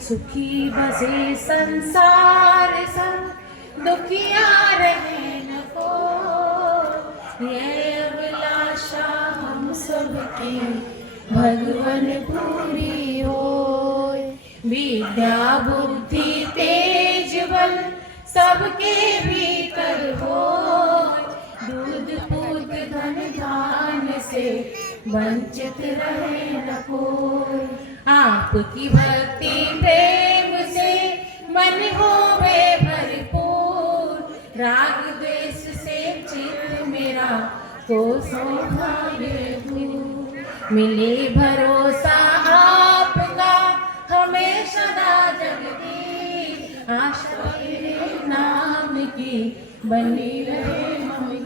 सुखी बसे संसार संग दुखिया रहे न को, ये अभिलाषा हम सबकी भगवन पूरी होय। विद्या बुद्धि तेज बल सबके भीतर होय, दूध पूत धन धान से वंचित रहे न कोय। आपकी भक्ति प्रेम से मन होवे भरपूर, राग द्वेष से चित्त मेरा को सौभाग्य दूर। मिले भरोसा आपका हमें सदा जगदीश, आशा तेरे नाम की बनी रहे हमें।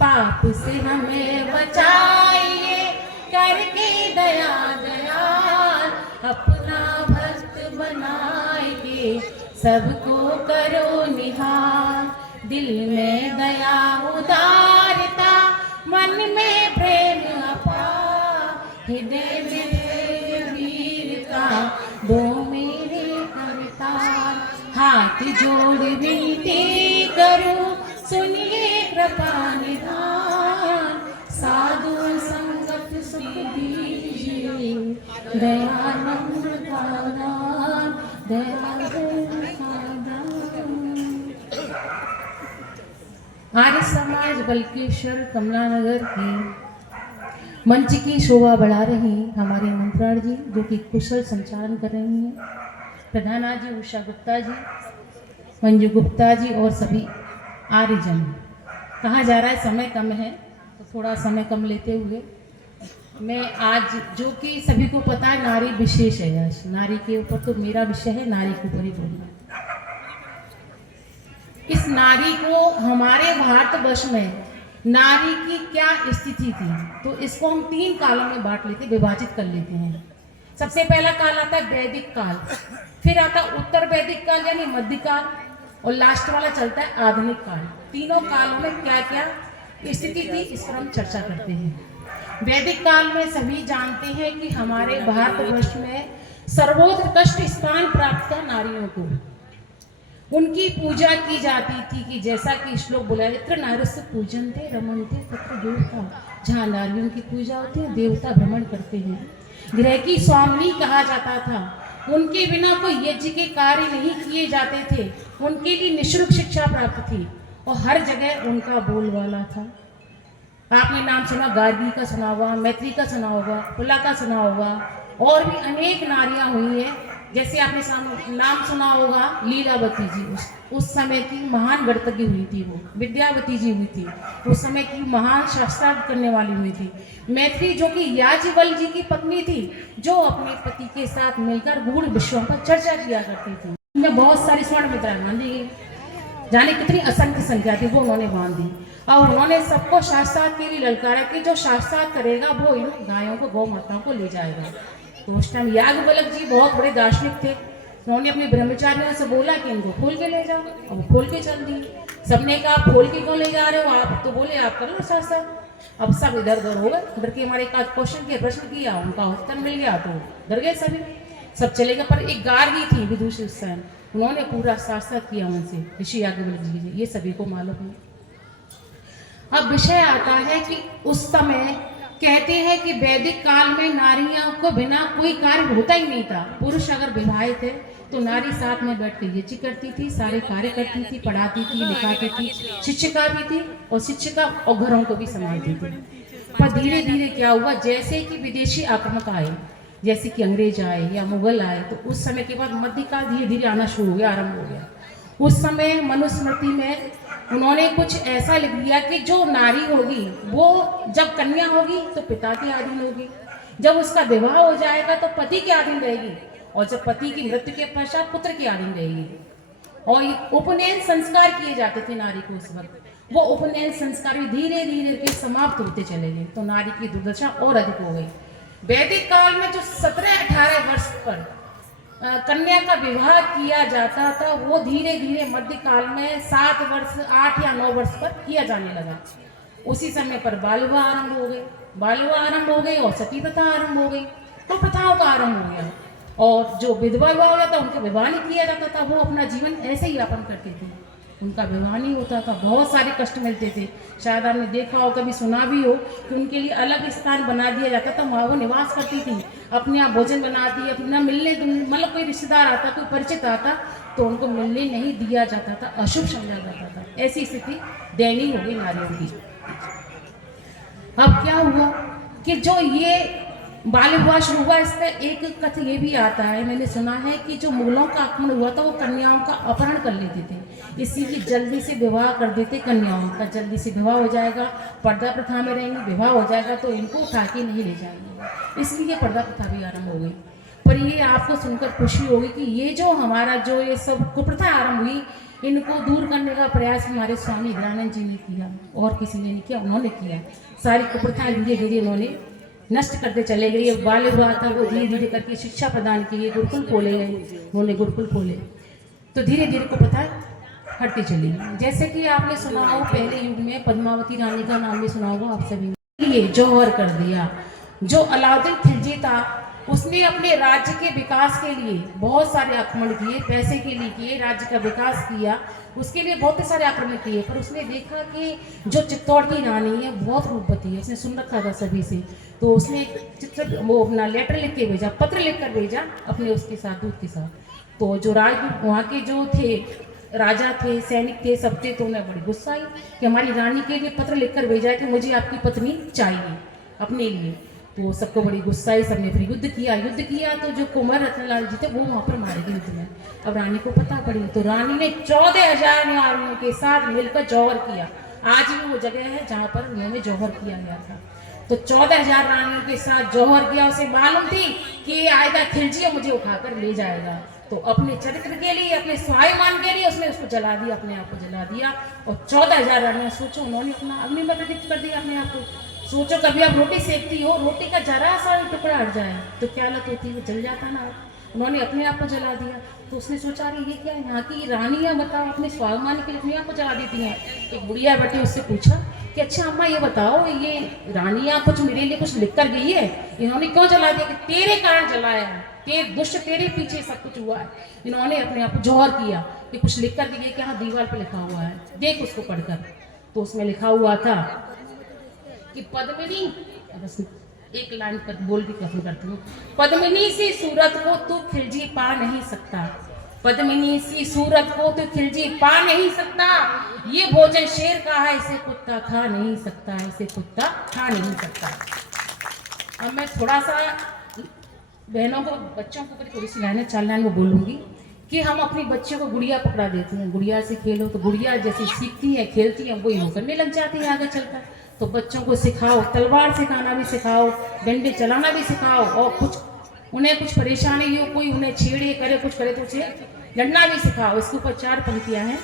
पाप से हमें बचाइए करके दया दयाल, अपना भक्त बनाइए सबको करो निहाल। दिल में दया उदारता मन में प्रेम अपार, हृदय में वीरता दो मेरे करतार। हाथ जोड़ विनती करूं सुनिए कृपा निधान, साधु संगत सुख दीजिए दयानंद दान, दयानंद आर्य समाज बल्केश्वर कमलानगर की मंच की शोभा बढ़ा रही हमारे मंत्राण जी, जो कि कुशल संचालन कर रही हैं। प्रधाना जी उषा गुप्ता जी, मंजू गुप्ता जी और सभी आर्यजन। कहा जा रहा है समय कम है, तो थोड़ा समय कम लेते हुए मैं आज, जो कि सभी को पता है नारी विशेष है, आज नारी के ऊपर तो मेरा विषय है, नारी के ऊपर ही बोलना। इस नारी को हमारे भारतवर्ष में नारी की क्या स्थिति थी, तो इसको हम 3 कालों में बांट लेते, विभाजित कर लेते हैं। सबसे पहला काल आता है वैदिक काल, फिर आता है उत्तर वैदिक काल यानी मध्यकाल, और लास्ट वाला चलता है आधुनिक काल। तीनों कालों में क्या क्या स्थिति थी, इस पर हम चर्चा करते हैं। वैदिक काल में सभी जानते हैं कि हमारे भारतवर्ष में सर्वोत्कृष्ट स्थान प्राप्त था नारियों को। उनकी पूजा की जाती थी कि जैसा कि श्लोक बोला, यत्र नारस्य पूजन्ते रमन्ते तत्र देवता, जहाँ नारियों की पूजा होती है देवता भ्रमण करते हैं। गृह की स्वामिनी कहा जाता था, उनके बिना कोई यज्ञ के कार्य नहीं किए जाते थे, उनके लिए निःशुल्क शिक्षा प्राप्त थी और हर जगह उनका बोलबाला था। आपने नाम सुना, गार्गी का सुना होगा, मैत्री का सुना होगा, पुला का सुना होगा, और भी अनेक नारियां हुई हैं। जैसे आपने नाम सुना होगा लीलावती जी, उस समय की महान नर्तकी हुई थी, वो विद्यावती जी हुई थी, उस समय की महान शास्त्रार्थ करने वाली हुई थी। मैत्री जो कि याज्ञवल्क्य जी की पत्नी थी, जो अपने पति के साथ मिलकर गूढ़ विषयों पर चर्चा किया करती थी। उनमें बहुत सारी स्वर्ण मुद्राएं बांधी गई, जाने कितनी असंख्य संख्या थी, वो उन्होंने बांधी। और उन्होंने सबको शास्त्रार्थ के लिए ललकारा कि जो शास्त्रार्थ करेगा वो इन गायों को, गौ माताओं को ले जाएगा। तो उस टाइम याज्ञवल्क्य जी बहुत बड़े दार्शनिक थे, उन्होंने अपने ब्रह्मचारियों से बोला कि इनको खोल के ले जाओ, और वो खोल के चल दी। सबने कहा खोल के क्यों ले जा रहे हो आप, तो बोले आप करो शास्त्रार्थ। अब सब इधर उधर हो गए, उधर के हमारे एक क्वेश्चन के प्रश्न किया, उनका उत्तर मिल गया तो डर गए सभी, सब चले गए। पर एक गार्गी थी विदुषी सेन, उन्होंने पूरा शास्त्रार्थ किया उनसे, ऋषि याज्ञवल्क्य जी, ये सभी को मालूम है। अब विषय आता है कि उस समय कहते हैं कि वैदिक काल में नारियों को बिना कोई कार्य होता ही नहीं था। पुरुष अगर विवाहित है तो नारी साथ में बैठ कर यज्ञ करती थी, सारे कार्य करती थी, पढ़ाती थी, लिखाती थी, शिक्षिका भी थी, और शिक्षिका और घरों को भी संभालती थी। पर धीरे धीरे क्या हुआ, जैसे कि विदेशी आक्रमक आए, जैसे कि अंग्रेज आए या मुगल आए, तो उस समय के बाद मध्यकाल धीरे धीरे आना शुरू हो गया, आरंभ हो गया। उस समय मनुस्मृति में उन्होंने कुछ ऐसा लिख दिया कि जो नारी होगी वो जब कन्या होगी तो पिता के अधीन होगी, जब उसका विवाह हो जाएगा तो पति के अधीन रहेगी, और जब पति की मृत्यु के पश्चात पुत्र की अधीन रहेगी। और ये उपनयन संस्कार किए जाते थे नारी को उस वक्त, वो उपनयन संस्कार भी धीरे धीरे के समाप्त होते चले गए, तो नारी की दुर्दशा और अधिक हो गई। वैदिक काल में जो 17-18 वर्ष पर कन्या का विवाह किया जाता था, वो धीरे धीरे मध्य काल में 7 वर्ष 8 या 9 वर्ष पर किया जाने लगा। उसी समय पर बाल विवाह आरंभ हो गए, बाल विवाह आरंभ हो गए और सती प्रथा आरंभ हो गई, तो प्रथाओं का आरंभ हो गया। और जो विधवा विवाह हो जाता उनका विवाह नहीं किया जाता था, वो अपना जीवन ऐसे ही यापन करते थे, उनका विवाह नहीं होता था, बहुत सारे कष्ट मिलते थे। शायद आपने देखा हो, कभी सुना भी हो कि उनके लिए अलग स्थान बना दिया जाता था, वहाँ वो निवास करती थी, अपने आप भोजन बनाती, अपना मिलने, मतलब कोई रिश्तेदार आता, कोई परिचित आता तो उनको मिलने नहीं दिया जाता था, अशुभ समझा जाता था। ऐसी स्थिति दयनीय हो गई नारियों की। अब क्या हुआ कि जो ये बाल विवाह शुरू हुआ, इसका एक कथन ये भी आता है, मैंने सुना है कि जो मुगलों का आक्रमण हुआ था वो कन्याओं का अपहरण कर लेते थे, इसीलिए जल्दी से विवाह कर देते कन्याओं का, जल्दी से विवाह हो जाएगा, पर्दा प्रथा में रहेंगी, विवाह हो जाएगा तो इनको उठा के नहीं ले जाएंगे, इसलिए पर्दा प्रथा भी आरंभ हो गई। पर ये आपको सुनकर खुशी होगी कि ये जो हमारा जो ये सब कुप्रथा आरंभ हुई, इनको दूर करने का प्रयास हमारे स्वामी दयानंद जी ने किया, और किसी ने नहीं किया, उन्होंने किया। सारी कुप्रथाएं धीरे धीरे उन्होंने नष्ट करते चले गए। बाल विवाह था वो धीरे धीरे करके शिक्षा प्रदान की, गुरुकुल खोले गए, उन्होंने गुरुकुल खोले, तो धीरे धीरे कुप्रथा हटती चली गई। जैसे कि आपने सुना हो पहले युग में पद्मावती रानी का नाम भी सुना होगा आप सभी ने, ये जौहर कर दिया। जो अलाउद्दीन खिलजी था उसने अपने राज्य के विकास के लिए बहुत सारे आक्रमण किए, पैसे के लिए किए, राज्य का विकास किया, उसके लिए बहुत सारे आक्रमण किए। पर उसने देखा कि जो चित्तौड़ की रानी है बहुत रूपवती है, उसने सुन रखा था सभी से, तो उसने वो अपना लेटर लिख के भेजा, पत्र लिख कर भेजा अपने उसके साथ, दूत के साथ। तो जो राजदूत वहाँ के जो थे, राजा थे, सैनिक थे, सब थे, तो उन्हें बड़ी गुस्सा आई कि हमारी रानी के लिए पत्र लिखकर भेजा है कि मुझे आपकी पत्नी चाहिए अपने लिए। तो सबको बड़ी गुस्सा आई, सबने फिर युद्ध किया तो जो कुंवर रत्नलाल जी थे वो वहाँ पर मारे गए युद्ध में। अब रानी को पता पड़ी तो रानी ने 14,000 नारियों के साथ मिलकर जौहर किया। आज भी वो जगह है जहाँ पर उन्होंने जौहर किया गया था। तो 14,000 रानियों के साथ जौहर किया। उसे मालूम थी कि ये आएगा खिलजी और मुझे उठाकर ले जाएगा, तो अपने चरित्र के लिए, अपने स्वाभिमान के लिए उसने उसको जला दिया, अपने आप को जला दिया। और 14,000 रानियां, सोचो, उन्होंने अपना अग्नि में प्रदीप्त कर दिया अपने आप को। सोचो कभी आप रोटी सेकती हो, रोटी का जरा सा टुकड़ा हट जाए तो क्या लत होती है, वो जल जाता ना। उन्होंने अपने आप को जला दिया। तो उसने सोचा अरे ये क्या है, यहाँ की रानियाँ बताओ अपने स्वाभिमान के लिए अपने आप को जला देती हैं। एक बुढ़िया बैठी, उससे पूछा कि अच्छा अम्मा ये बताओ, ये रानियाँ कुछ मेरे लिए कुछ लिख कर गई है, इन्होंने क्यों जला दिया? कि तेरे कारण जलाया है, तेरे दुष्ट तेरे पीछे सब कुछ हुआ है। इन्होंने अपने आप को जौहर किया कि कुछ लिख कर दिए कि हाँ दीवार पर लिखा हुआ है, देख उसको पढ़कर। तो उसमें लिखा हुआ था कि पद्मिनी, बस एक लाइन पर बोल के खत्म करती हूँ। पद्मिनी सी सूरत को तू खिलजी पा नहीं सकता, पद्मिनी सी सूरत को तू खिलजी पा नहीं सकता, ये भोजन शेर का है, इसे कुत्ता खा नहीं सकता, इसे कुत्ता खा नहीं सकता। अब मैं थोड़ा सा बहनों को, बच्चों के ऊपर थोड़ी सी लाइनें 4 लाइन में बोलूँगी कि हम अपनी बच्चों को गुड़िया पकड़ा देते हैं, गुड़िया से खेलो, तो गुड़िया जैसे सीखती है, खेलती है, वही वो करने लग जाती है आगे चलकर। तो बच्चों को सिखाओ, तलवार सिखाना भी सिखाओ, डंडे चलाना भी सिखाओ, और कुछ उन्हें कुछ परेशानी हो, कोई उन्हें छेड़े करे, कुछ करे तो उसे लड़ना भी सिखाओ। इसके ऊपर 4 पंक्तियां हैं।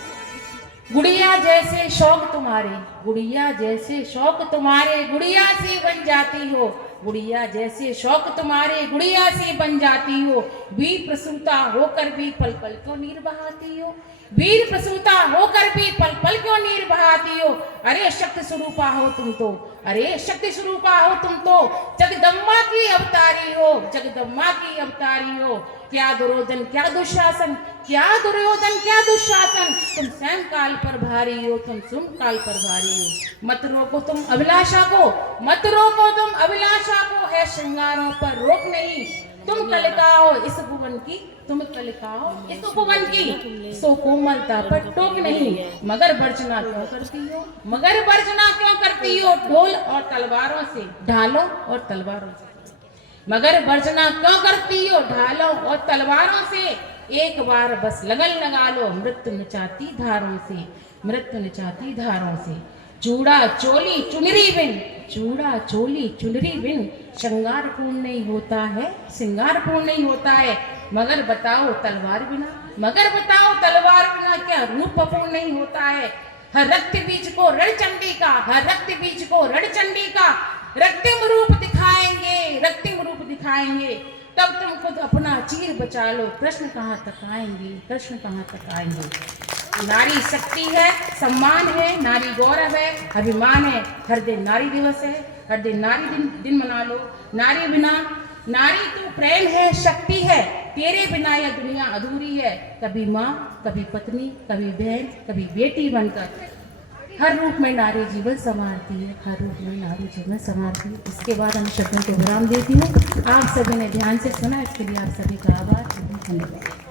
गुड़िया जैसे शौक तुम्हारे, गुड़िया जैसे शौक तुम्हारे, गुड़िया से बन जाती हो, गुड़िया जैसे शौक तुम्हारे, गुड़िया से बन जाती हो, वीर प्रसूता होकर भी पल पल क्यों नीर बहाती हो, वीर प्रसूता होकर भी पल पल क्यों नीर बहाती हो। अरे शक्ति स्वरूपा हो तुम तो, अरे शक्ति स्वरूपा हो तुम तो, जगदम्बा की अवतारी हो, जगदम्बा की अवतारी हो। क्या दुर्योधन क्या दुशासन, क्या दुर्योधन क्या दुशासन, तुम स्वयं काल पर भारी हो, तुम स्वयं काल पर भारी हो। मत रोको तुम अभिलाषा को, मत रोको तुम अभिलाषा को, है श्रृंगारों पर रोक नहीं, तुम कलिकाओ इस भुवन की, तुम कलिकाओ इस भुवन की, सो कोमलता पर टोक नहीं, मगर वर्जना क्यों करती हो, मगर वर्जना क्यों करती हो, ढोल और तलवारों से, ढालों और तलवारों से, मगर वर्जना क्यों करती हो, ढालों और तलवारों से। एक बार बस लगन लगा लो, मृत्यु नचाती धारों से, मृत्यु नचाती धारों से। चूड़ा चोली चुनरी बिन, चूड़ा चोली चुनरी बिन, श्रृंगार पूर्ण नहीं होता है, श्रृंगार पूर्ण नहीं होता है, मगर बताओ तलवार बिना मगर बताओ तलवार बिना क्या रूप अपूर्ण नहीं होता है। हर रक्त बीज को रणचंडी का, हर रक्त बीज को रणचंडी का रक्तिम रूप दिखाएंगे, रक्तिम रूप दिखाएंगे। तब तुम खुद अपना चीर बचा लो, कृष्ण कहाँ तक आएंगे, कृष्ण कहाँ तक आएंगे। नारी शक्ति है, सम्मान है, नारी गौरव है, अभिमान है। हर दिन नारी दिवस है, हर दिन नारी दिन मना लो। नारी बिना, नारी तू प्रेम है, शक्ति है, तेरे बिना यह दुनिया अधूरी है। कभी माँ, कभी पत्नी, कभी बहन, कभी बेटी बनकर हर रूप में नारी जीवन संवारती है, हर रूप में नारी जीवन संवारती है। इसके बाद हम शब्दों को विराम देती हूँ। आप सभी ने ध्यान से सुना, इसके लिए आप सभी का आभार, धन्यवाद।